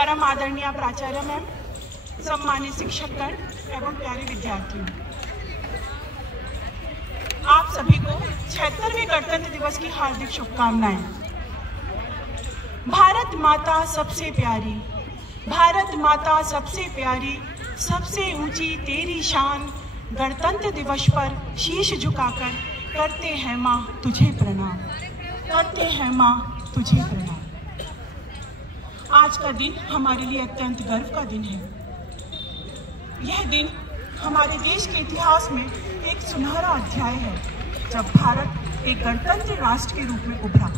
परम आदरणीय प्राचार्य मैम, सम्मानित शिक्षकगण एवं प्यारे विद्यार्थियों, आप सभी को 76वें गणतंत्र दिवस की हार्दिक शुभकामनाएं। भारत माता सबसे प्यारी, भारत माता सबसे प्यारी, सबसे ऊंची तेरी शान। गणतंत्र दिवस पर शीश झुकाकर करते हैं माँ तुझे प्रणाम, करते हैं माँ तुझे प्रणाम। आज का दिन हमारे लिए अत्यंत गर्व का दिन है। यह दिन हमारे देश के इतिहास में एक सुनहरा अध्याय है, जब भारत एक गणतंत्र राष्ट्र के रूप में उभरा।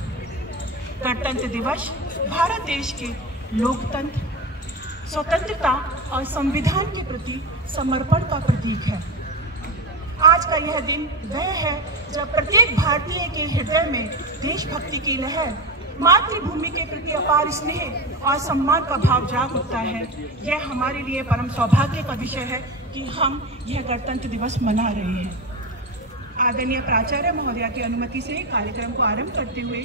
गणतंत्र दिवस भारत देश के लोकतंत्र, स्वतंत्रता और संविधान के प्रति समर्पण का प्रतीक है। आज का यह दिन वह है जब प्रत्येक भारतीय के हृदय में देशभक्ति की लहर, मातृभूमि के प्रति अपार स्नेह और सम्मान का भाव जाग उठता है। यह हमारे लिए परम सौभाग्य का विषय है कि हम यह गणतंत्र दिवस मना रहे हैं। आदरणीय प्राचार्य महोदया की अनुमति से कार्यक्रम को आरंभ करते हुए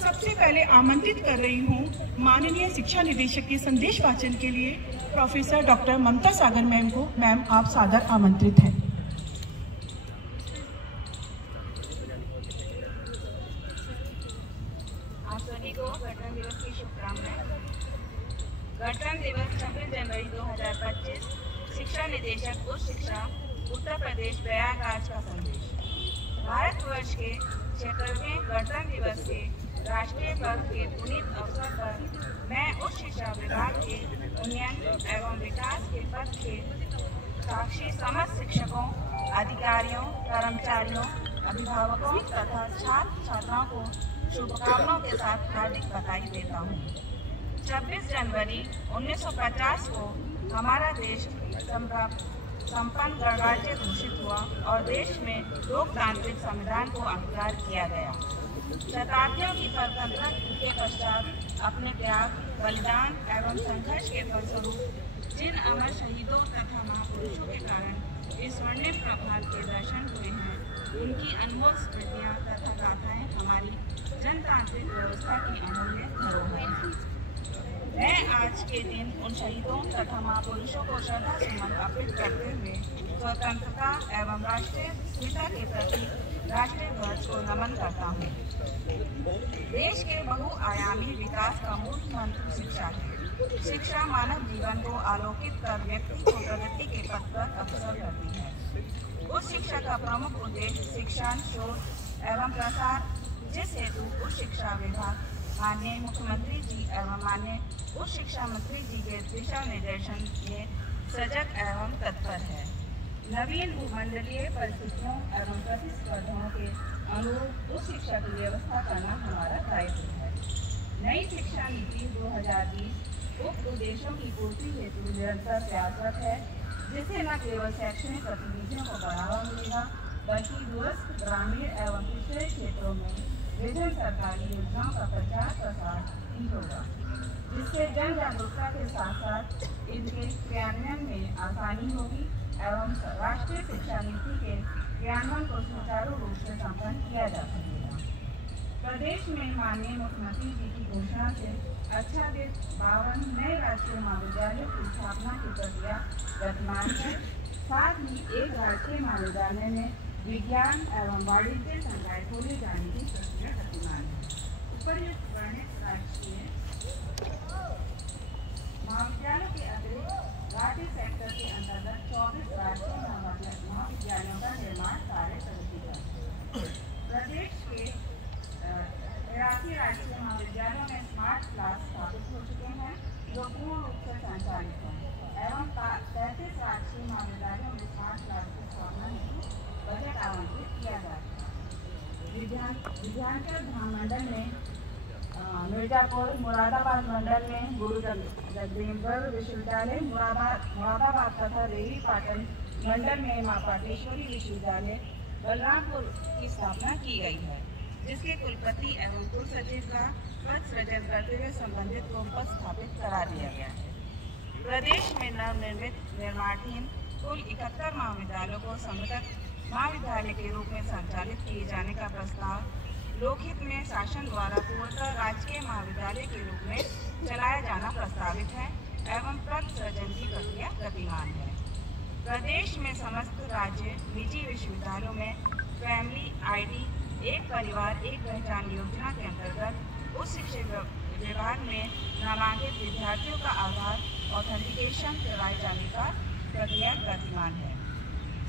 सबसे पहले आमंत्रित कर रही हूँ माननीय शिक्षा निदेशक के संदेश वाचन के लिए प्रोफेसर डॉक्टर ममता सागर मैम को। मैम, आप सादर आमंत्रित हैं। आप सभी को गणतंत्र दिवस की शुभकामनाएं। गणतंत्र दिवस 26 जनवरी 2025, शिक्षा निदेशक उच्च शिक्षा उत्तर प्रदेश प्रयागराज का संदेश। भारतवर्ष के 76वें गणतंत्र दिवस के राष्ट्रीय पर्व के पुनीत अवसर पर मैं उच्च शिक्षा विभाग के उन्नयन एवं विकास के पथ के साक्षी समस्त शिक्षकों, अधिकारियों, कर्मचारियों, अभिभावकों तथा छात्र छात्राओं को शुभकामनाओं के साथ हार्दिक बधाई देता हूँ। 26 जनवरी 1950 को हमारा देश संपन्न गणराज्य घोषित हुआ और देश में लोकतांत्रिक संविधान को अंगीकार किया गया। शताब्दियों की स्वतंत्रता के पश्चात अपने त्याग, बलिदान एवं संघर्ष के फलस्वरूप जिन अमर शहीदों तथा महापुरुषों के कारण इस स्वर्णिम प्रभात के दर्शन हुए हैं, उनकी अनमोल स्मृतियाँ तथा गाथाएं हमारी जनतांत्रिक व्यवस्था की अमूल्य धरोहर हैं। मैं आज के दिन उन शहीदों तथा महापुरुषों को श्रद्धा सुमन अर्पित करते हुए स्वतंत्रता एवं राष्ट्रीय अस्मिता के प्रति राष्ट्रीय ध्वज को नमन करता हूँ। देश के बहुआयामी विकास का मूल मंत्र शिक्षा है। शिक्षा मानव जीवन को आलोकित कर व्यक्ति को प्रगति के पथ पर अग्रसर करती है। उच्च शिक्षा का प्रमुख उद्देश्य शिक्षा, शोध एवं प्रसार, जिस हेतु उच्च शिक्षा विभाग माननीय मुख्यमंत्री जी एवं माननीय उच्च शिक्षा मंत्री जी के दिशा निर्देशन में सजग एवं तत्पर है। नवीन भूमंडलीय परिस्थितियों एवं प्रतिस्पर्धाओं के अनुरूप उच्च शिक्षा की व्यवस्था करना हमारा दायित्व है। नई शिक्षा नीति 2020 उक्त उद्देश्यों की पूर्ति हेतु निरंतर प्रयासरत है, जिससे न केवल शैक्षणिक गतिविधियों को बढ़ावा मिलेगा, बल्कि दूरस्थ ग्रामीण एवं पिछड़े क्षेत्रों में विभिन्न सरकारी योजनाओं का प्रचार प्रसार भी होगा, जिससे जन जागरूकता के साथ साथ इनके क्रियान्वयन में आसानी होगी एवं राष्ट्रीय शिक्षा नीति के क्रियान्वयन को सुचारू रूप से संपन्न किया जा सकेगा। प्रदेश में माननीय मुख्यमंत्री जी की घोषणा से आच्छादित 52 नए राष्ट्रीय महाविद्यालयों की स्थापना की प्रक्रिया गतिमान है। साथ ही एक राष्ट्रीय महाविद्यालय में विज्ञान एवं वाणिज्य संकाय खोले जाने की प्रक्रिया गतिमान है। उपर्युक्त वर्णित राष्ट्रीय महाविद्यालयों के अतिरिक्त घाटी सेक्टर के अंतर्गत 24 राष्ट्रीय महाविद्यालयों का निर्माण कार्य प्रगति पर है। प्रदेश के 83 राष्ट्रीय महाविद्यालयों में स्मार्ट क्लास स्थापित हो चुके हैं, जो पूर्ण रूप से संचालित है एवं 33 राष्ट्रीय महाविद्यालयों में स्मार्ट क्लास की स्थापना हेतु बजट आवंटित किया जाता है। विधानसभा धाम मंडल में मिर्जापुर, मुरादाबाद मंडल में गुरु जगदेवगढ़ विश्वविद्यालय, मुरादाबाद तथा रेवी पाटन मंडल में मां पाटेश्वरी विश्वविद्यालय बलरामपुर की स्थापना की गई है, जिसके कुलपति एवं कुलसचिव का पद सृजन करते हुए संबंधित को पद स्थापित करा दिया गया है। प्रदेश में नवनिर्मित निर्माणाधीन कुल 71 महाविद्यालयों को समुचित महाविद्यालय के रूप में संचालित किए जाने का प्रस्ताव लोकहित में शासन द्वारा पूर्णतः राजकीय महाविद्यालय के रूप में चलाया जाना प्रस्तावित है एवं पद सृजन की प्रक्रिया गतिमान है। प्रदेश में समस्त राज्य निजी विश्वविद्यालयों में फैमिली आईडी एक परिवार एक पहचान योजना के अंतर्गत उच्च शिक्षा विभाग में नामांकित विद्यार्थियों का आधार ऑथेंटिकेशन करवाए जाने का प्रक्रिया गतिमान है।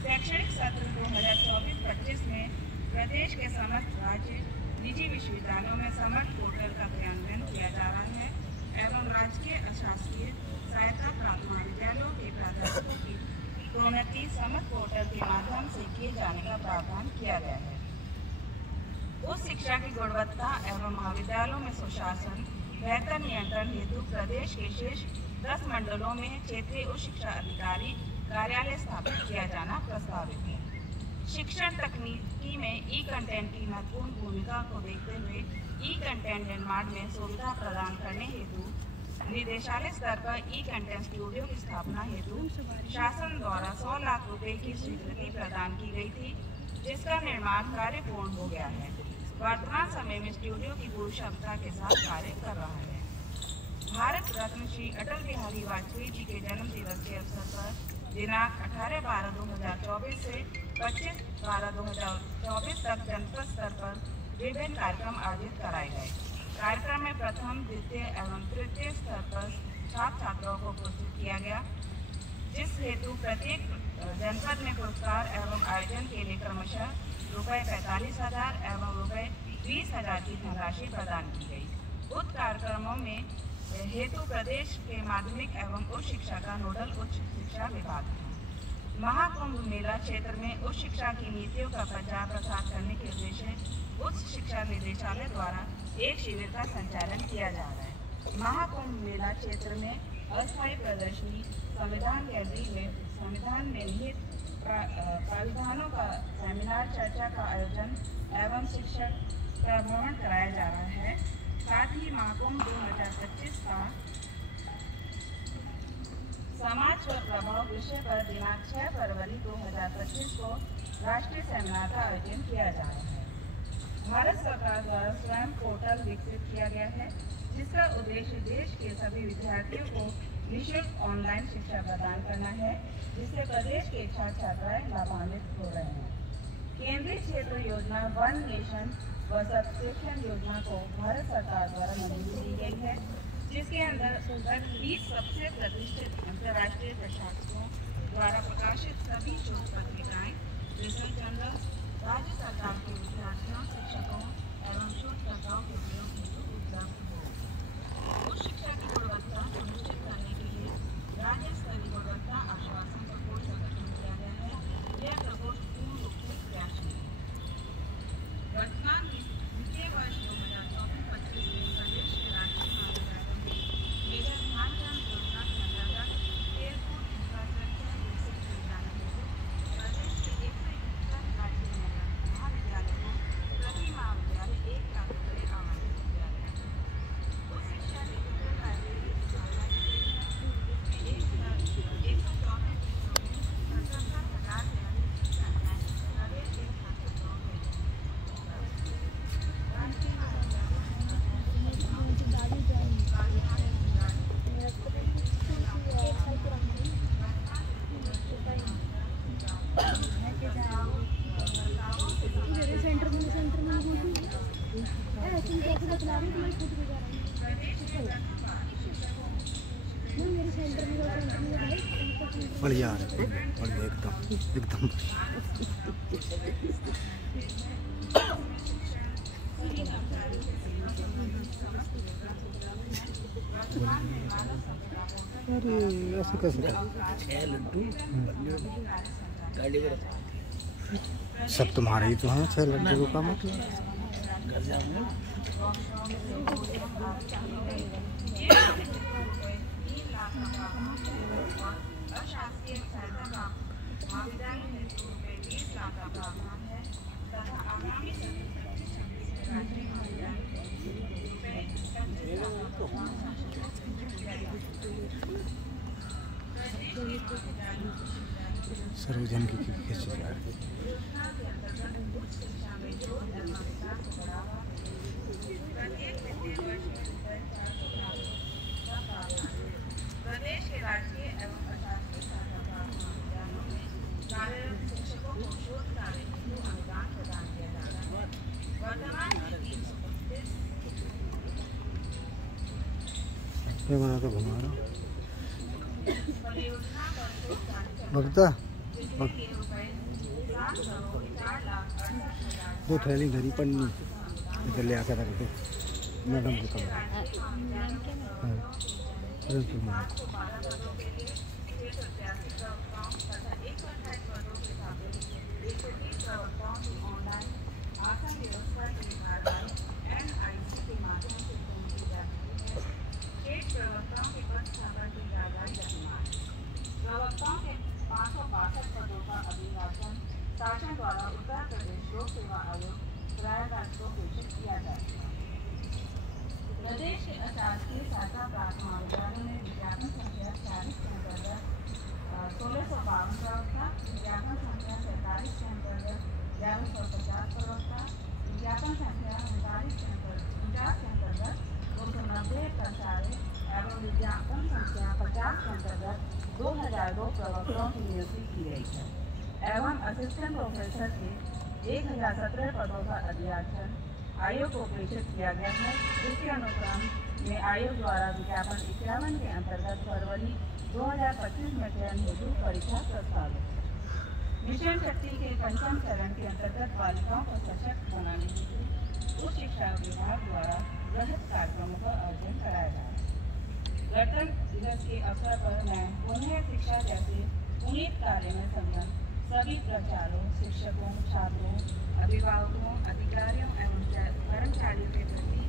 शैक्षणिक सत्र 2024-25 में प्रदेश के समस्त राज्य निजी विश्वविद्यालयों में समर्थ पोर्टल का क्रियान्वयन किया जा रहा है एवं राजकीय अशासकीय सहायता प्राप्त महाविद्यालयों के प्राध्यापकों की प्रोन्नति समर्थ पोर्टल के माध्यम से किए जाने का प्रावधान किया गया है। उच्च शिक्षा की गुणवत्ता एवं महाविद्यालयों में सुशासन बेहतर नियंत्रण हेतु प्रदेश के शेष 10 मंडलों में क्षेत्रीय उच्च शिक्षा अधिकारी कार्यालय स्थापित किया जाना प्रस्तावित है। शिक्षण तकनीकी में ई कंटेंट की महत्वपूर्ण भूमिका को देखते हुए ई कंटेंट निर्माण में सुविधा प्रदान करने हेतु निदेशालय स्तर पर ई कंटेंट स्टूडियो की स्थापना हेतु शासन द्वारा 100 लाख रुपए की स्वीकृति प्रदान की गई थी, जिसका निर्माण कार्य पूर्ण हो गया है। वर्तमान समय में स्टूडियो की पूरी क्षमता के साथ कार्य कर रहा है। भारत रत्न श्री अटल बिहारी वाजपेयी जी के जन्म दिवस के अवसर पर दिनांक 18/12/2024 से 25/12/2024 तक जनपद स्तर पर विभिन्न कार्यक्रम आयोजित कराए गए। कार्यक्रम में प्रथम, द्वितीय एवं तृतीय स्तर पर छात्र छात्राओं को पुरस्कृत किया गया, जिस हेतु प्रत्येक जनपद में पुरस्कार एवं आयोजन के लिए क्रमशः ₹45,000 एवं ₹20,000 की धनराशि प्रदान की गई। उक्त कार्यक्रमों में हेतु प्रदेश के माध्यमिक एवं उच्च शिक्षा का नोडल उच्च शिक्षा विभाग था। महाकुंभ मेला क्षेत्र में उच्च शिक्षा की नीतियों का प्रचार प्रसार करने के उद्देश्य उच्च शिक्षा निदेशालय द्वारा एक शिविर का संचालन किया जा रहा है। महाकुंभ मेला क्षेत्र में अस्थायी प्रदर्शनी, संविधान गैलरी में संविधान में निहित प्राविधानों का सेमिनार, चर्चा का आयोजन एवं शिक्षक का भ्रमण कराया जा रहा है। साथ ही महाकुंभ 2025 का समाज पर प्रभाव विषय पर दिनांक 6 फरवरी 2025 को राष्ट्रीय सेमिनार का आयोजन किया जा रहा है। भारत सरकार द्वारा स्वयं पोर्टल विकसित किया गया है, जिसका उद्देश्य देश के सभी विद्यार्थियों को निःशुल्क ऑनलाइन शिक्षा प्रदान करना है, जिससे प्रदेश के छात्र छात्राएं लाभान्वित हो रहे हैं। केंद्रीय क्षेत्र योजना वन नेशन व सब्सक्रिप्शन योजना को भारत सरकार द्वारा मंजूरी दी गई है, जिसके अंतर्गत 20 सबसे प्रतिष्ठित अंतर्राष्ट्रीय प्रशासकों द्वारा प्रकाशित सभी शोध पत्रिकाएं रिसर्च जर्नल राज्य सरकार के विद्यार्थियों, शिक्षकों एवं शोधकर्ताओं के उपयोग हेतु उपलब्ध हो। उच्च शिक्षा की गुणवत्ता सुनिश्चित करने के लिए राज्य स्तरीय गुणवत्ता आश्वासन प्रकोष्ठ का गठन किया गया है। यह प्रकोष्ठ पूर्ण रूप से क्रियाशील है। वर्तमान वित्तीय वर्ष 2024-25 में प्रदेश के राजकीय महाविद्यालयों में मेजर ध्यानचंद योजना के अंतर्गत खेलकूद इंफ्रास्ट्रक्चर विकसित किए जाने हेतु प्रदेश के 171 राजकीय महाविद्यालयों को प्रति महाविद्यालय 1 लाख रुपये आवंटित किया गया है। उच्च शिक्षा डिजिटल लाइब्रेरी की स्थापना की गई है, जिसमें 164 विषयों में 77,000 से अधिक शिक्षाएं प्रदेश के छात्रों के बढ़िया बढ़िया एकदम अरे ऐसे कैसे सब तुम्हारे ही तो हैं 6 लड्डू का मतलब। अशासकीय सहायता महाविद्यालय में 20 लाख का प्रावधान है तथा आगामी 26-26 राष्ट्रीय महाविद्यालय सर्वजन की कैसे जा रही योजना के अंतर्गत उच्च शिक्षा में जो धर्माधिकार को बढ़ावा प्रत्येक वित्तीय वर्ष में प्रदेश के राष्ट्रीय एवं अशासकीय महाविद्यालयों में कार्यरत शिक्षकों को शोध कार्य हेतु अनुदान प्रदान किया जा रहा है। वर्तमान में 335 परियोजना पर शोध कार्य जिसके लिए रुपए 7,04,68,000 दो थैली धरी पन्नी इधर ले आकर रख दो मैडम को कहा। प्रवक्ताओं के 562 पदों का अभिवाचन शासन द्वारा उत्तर प्रदेश लोक सेवा आयोग प्रयागराज को प्रेषित किया जाएगा। प्रदेश के अशासकीय शाखा प्राप्त महाविद्यालयों में विज्ञापन संख्या 40 के अंतर्गत 1652 प्रवक्ता, विज्ञापन संख्या 47 के अंतर्गत 1150 प्रवक्ता, विज्ञापन संख्या 49 के अंतर्गत 290 प्राचार्य एवं विज्ञापन संख्या 50 के अंतर्गत 2002 प्रवक्ताओं की नियुक्ति की गई है एवं असिस्टेंट प्रोफेसर के 1017 पदों का अभियाचन आयोग को प्रेषित किया गया है, जिसके अनुक्रम में आयोग द्वारा विज्ञापन 51 के अंतर्गत फरवरी 2025 में चयन हेतु परीक्षा प्रस्तावित। मिशन शक्ति के पंचम चरण के अंतर्गत बालिकाओं को सशक्त बनाने हेतु उच्च शिक्षा विभाग द्वारा वृहद कार्यक्रमों का आयोजन कराया गया है। गणतंत्र दिवस के अवसर पर मैं पुण्य शिक्षा जैसे पुनीत कार्य में संलग्न सभी प्राचार्यों, शिक्षकों, छात्रों, अभिभावकों, अधिकारियों एवं कर्मचारियों के प्रति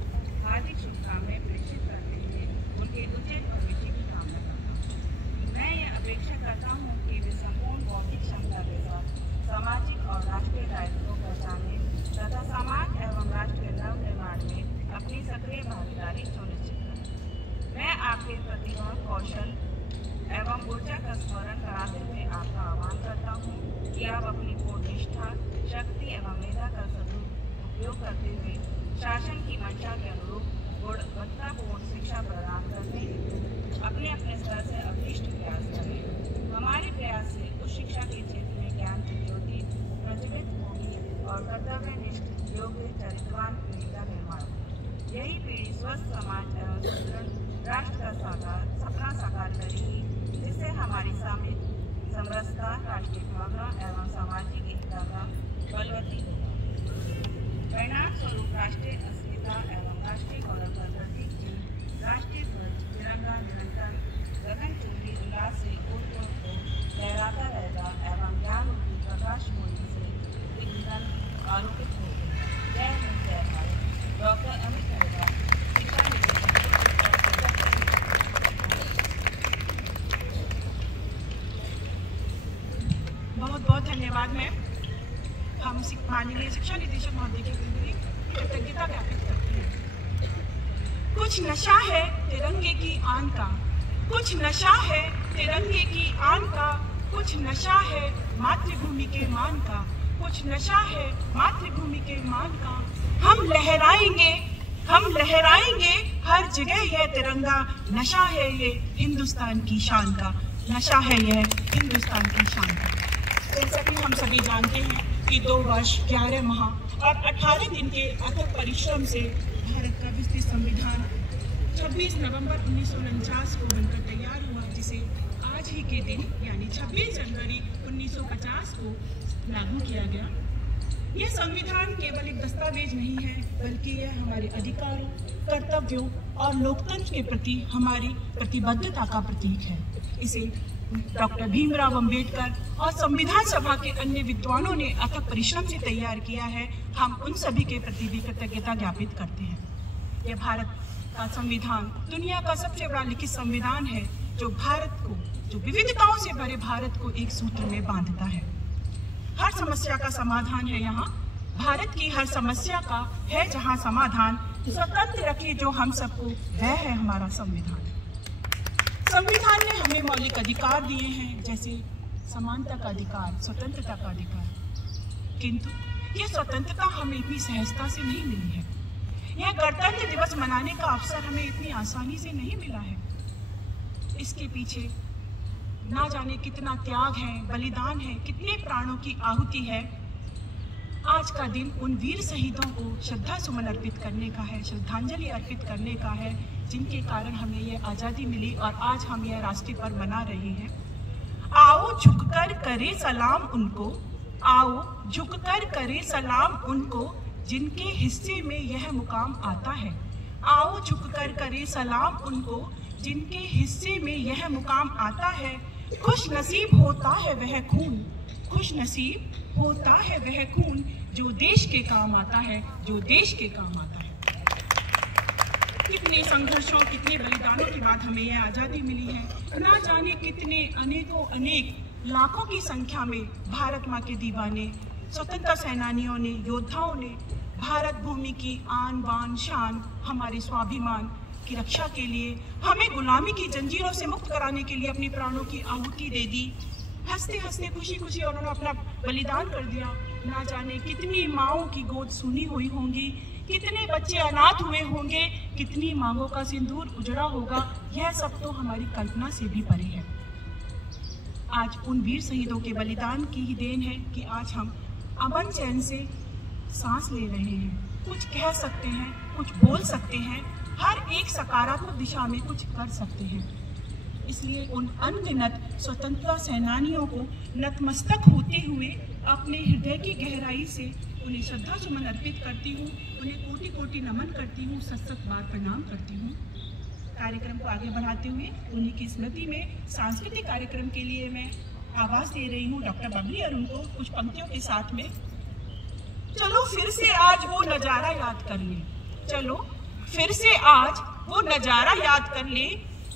हार्दिक शुभकामनाएं प्रेषित करते हुए उनके उज्जवल भविष्य की कामना करता हूँ। मैं ये अपेक्षा करता हूँ कि वे संपूर्ण बौद्धिक क्षमता के साथ सामाजिक और राष्ट्रीय दायित्व को पहचाने तथा समाज एवं राष्ट्र के नव निर्माण में अपनी सक्रिय भागीदारी सुनिश्चित करें। मैं आपके प्रतिभा, कौशल एवं ऊर्जा का स्मरण कराते हुए आपका आह्वान करता हूँ कि आप अपनी पूर्ण निष्ठा, शक्ति एवं मेधा का सदुपयोग करते हुए शासन की मंशा के अनुरूप गुणवत्तापूर्ण शिक्षा प्रदान करने अपने अपने स्तर से अभीष्ट प्रयास करें। हमारे प्रयास से उच्च शिक्षा के क्षेत्र में ज्ञान की ज्योति प्रज्वलित होगी और कर्तव्यनिष्ठ, योग्य, चरित्रवान पीढ़ी का निर्माण होगा। यही पीढ़ी स्वस्थ समाज एवं सुदृढ़ राष्ट्र का सपना साकार करेगी, जिससे हमारी समरसता, राष्ट्रीय भावना एवं सामाजिक एकता का बलवती होगा। परिणाम स्वरूप राष्ट्रीय अस्मिता एवं राष्ट्रीय गौरव का प्रतीक भी राष्ट्रीय ध्वज तिरंगा निरंतर गगनचुंबी उल्लास से ओर-ओर को लहराता रहेगा एवं ज्ञान रूपी प्रकाश होने से ईंधन आरोपित होगा। जय हिंद, जय भारत। डॉक्टर अमित खड़गा, शिक्षा निदेशक। बहुत बहुत धन्यवाद मैम। हम माननीय शिक्षा निदेशक महोदय के प्रति कृतज्ञता ज्ञापित करते हैं। कुछ नशा है तिरंगे की आन का, कुछ नशा है तिरंगे की आन का, कुछ नशा है मातृभूमि के मान का, कुछ नशा है मातृभूमि के मान का। हम लहराएंगे हर जगह यह तिरंगा। नशा है ये हिंदुस्तान की शान का, नशा है यह हिंदुस्तान की शान का। जैसा कि हम सभी जानते हैं कि 2 वर्ष 11 माह और 18 दिन के अथक परिश्रम से भारत का विस्तृत संविधान 26 नवंबर 1949 को बनकर तैयार हुआ, जिसे आज ही के दिन यानी 26 जनवरी 1950 को लागू किया गया। यह संविधान केवल एक दस्तावेज नहीं है, बल्कि यह हमारे अधिकारों, कर्तव्यों और लोकतंत्र के प्रति हमारी प्रतिबद्धता का प्रतीक है। इसे डॉक्टर भीमराव अंबेडकर और संविधान सभा के अन्य विद्वानों ने अथक परिश्रम से तैयार किया है। हम उन सभी के प्रति भी कृतज्ञता ज्ञापित करते हैं। यह भारत का संविधान दुनिया का सबसे बड़ा लिखित संविधान है, जो विविधताओं से भरे भारत को एक सूत्र में बांधता है। हर समस्या का समाधान है यहाँ। भारत की हर समस्या का है जहाँ समाधान। स्वतंत्र रखे जो हम सबको, वह है हमारा संविधान। संविधान ने हमें मौलिक अधिकार दिए हैं, जैसे समानता का अधिकार, स्वतंत्रता का अधिकार, किंतु ये स्वतंत्रता हमें इतनी सहजता से नहीं मिली है। यह गणतंत्र दिवस मनाने का अवसर हमें इतनी आसानी से नहीं मिला है। इसके पीछे ना जाने कितना त्याग है, बलिदान है, कितने प्राणों की आहुति है। आज का दिन उन वीर शहीदों को श्रद्धा सुमन अर्पित करने का है, श्रद्धांजलि अर्पित करने का है, जिनके कारण हमें ये आज़ादी मिली और आज हम यह राष्ट्रीय पर्व मना रहे हैं। आओ झुककर करे सलाम उनको, आओ झुककर करे सलाम उनको, जिनके हिस्से में यह मुकाम आता है। आओ झुककर करे सलाम उनको, जिनके हिस्से में यह मुकाम आता है। खुश नसीब होता है वह खून, खुश नसीब होता है वह खून, जो देश के काम आता है, जो देश के काम आता है। कितने संघर्षों, कितने बलिदानों के बाद हमें यह आज़ादी मिली है। ना जाने कितने अनेकों अनेक लाखों की संख्या में भारत माँ के दीवाने, स्वतंत्रता सेनानियों ने, योद्धाओं ने भारत भूमि की आन बान शान, हमारे स्वाभिमान की रक्षा के लिए, हमें गुलामी की जंजीरों से मुक्त कराने के लिए अपने प्राणों की आहुति दे दी। हंसते हंसते खुशी खुशी उन्होंने अपना बलिदान कर दिया। ना जाने कितनी माँओं की गोद सुनी हुई होंगी, कितने बच्चे अनाथ हुए होंगे, कितनी मांगों का सिंदूर उजड़ा होगा। यह सब तो हमारी कल्पना से भी परे है। आज उन वीर शहीदों के बलिदान की ही देन है कि आज हम अमन चैन से सांस ले रहे हैं, कुछ कह सकते हैं, कुछ बोल सकते हैं, हर एक सकारात्मक दिशा में कुछ कर सकते हैं। इसलिए उन अनगिनत स्वतंत्रता सेनानियों को नतमस्तक होते हुए अपने हृदय की गहराई से उन्हें श्रद्धा सुमन अर्पित करती हूँ, उन्हें कोटि कोटि नमन करती हूँ, सत बार प्रणाम करती हूँ। कार्यक्रम को आगे बढ़ाते हुए उन्हीं की स्मृति में सांस्कृतिक कार्यक्रम के लिए मैं आवाज़ दे रही हूँ डॉक्टर बबली अरुण को कुछ पंक्तियों के साथ में। चलो फिर से आज वो नज़ारा याद कर ले, चलो फिर से आज वो नज़ारा याद कर ले,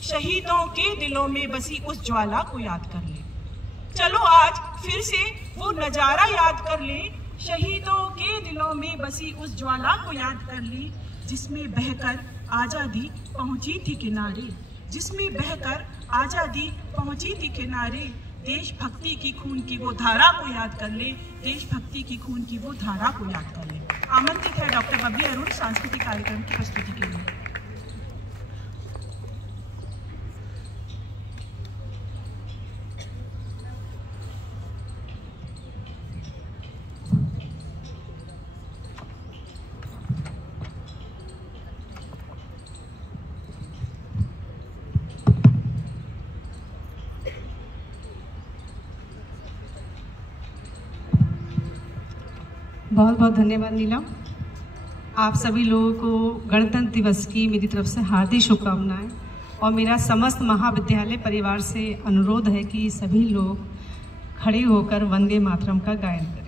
शहीदों के दिलों में बसी उस ज्वाला को याद कर ले। चलो आज फिर से वो नज़ारा याद कर ले, शहीदों के दिलों में बसी उस ज्वाला को याद कर ले, जिसमें बहकर आज़ादी पहुंची थी किनारे, जिसमें बहकर आज़ादी पहुंची थी किनारे। देशभक्ति की खून की वो धारा को याद कर ले, देशभक्ति की खून की वो धारा को याद कर ले। आमंत्रित है डॉक्टर बबली अरुण सांस्कृतिक कार्यक्रम की प्रस्तुति के लिए। बहुत बहुत धन्यवाद नीलम। आप सभी लोगों को गणतंत्र दिवस की मेरी तरफ से हार्दिक शुभकामनाएं और मेरा समस्त महाविद्यालय परिवार से अनुरोध है कि सभी लोग खड़े होकर वंदे मातरम का गायन करें।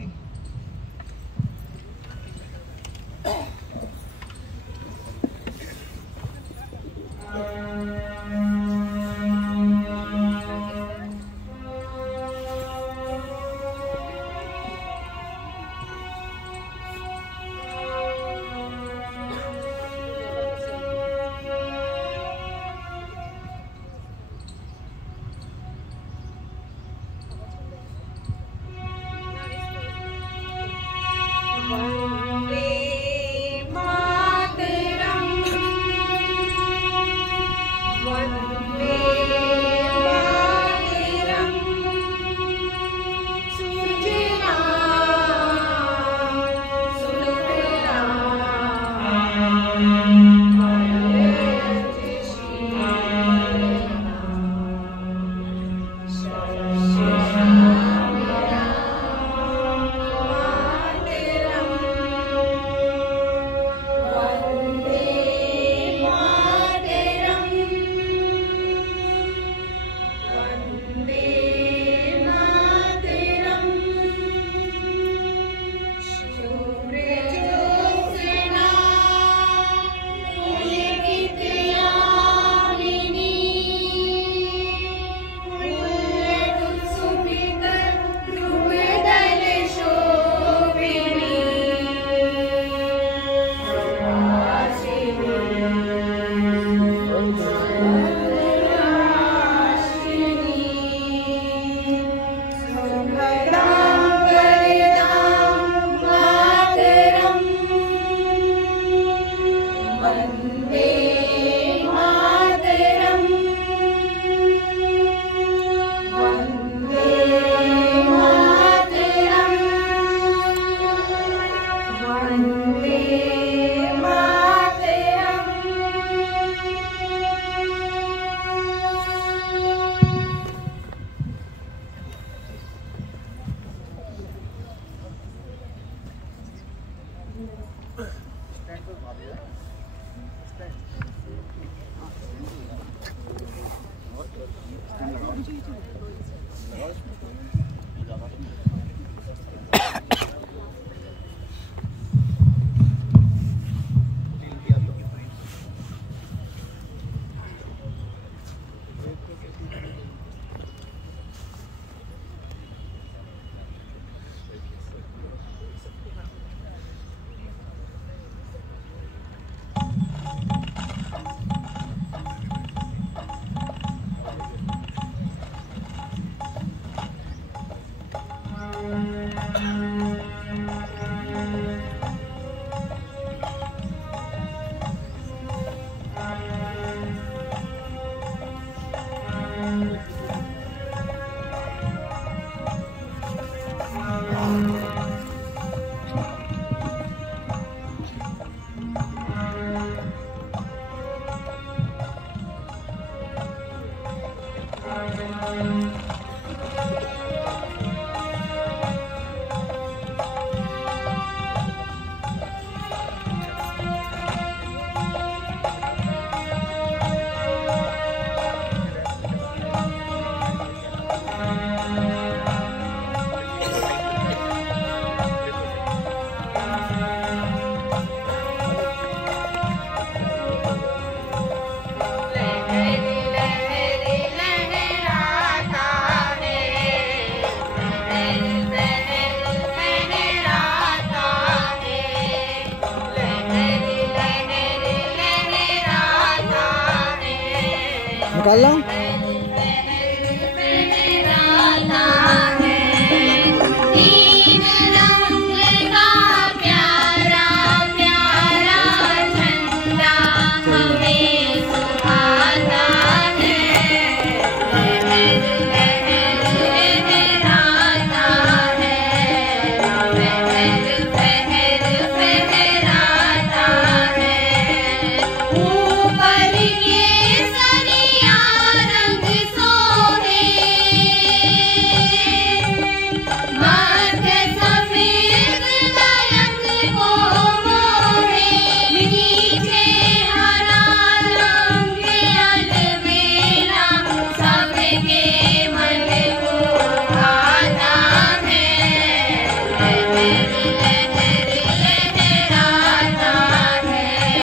निकाल लो।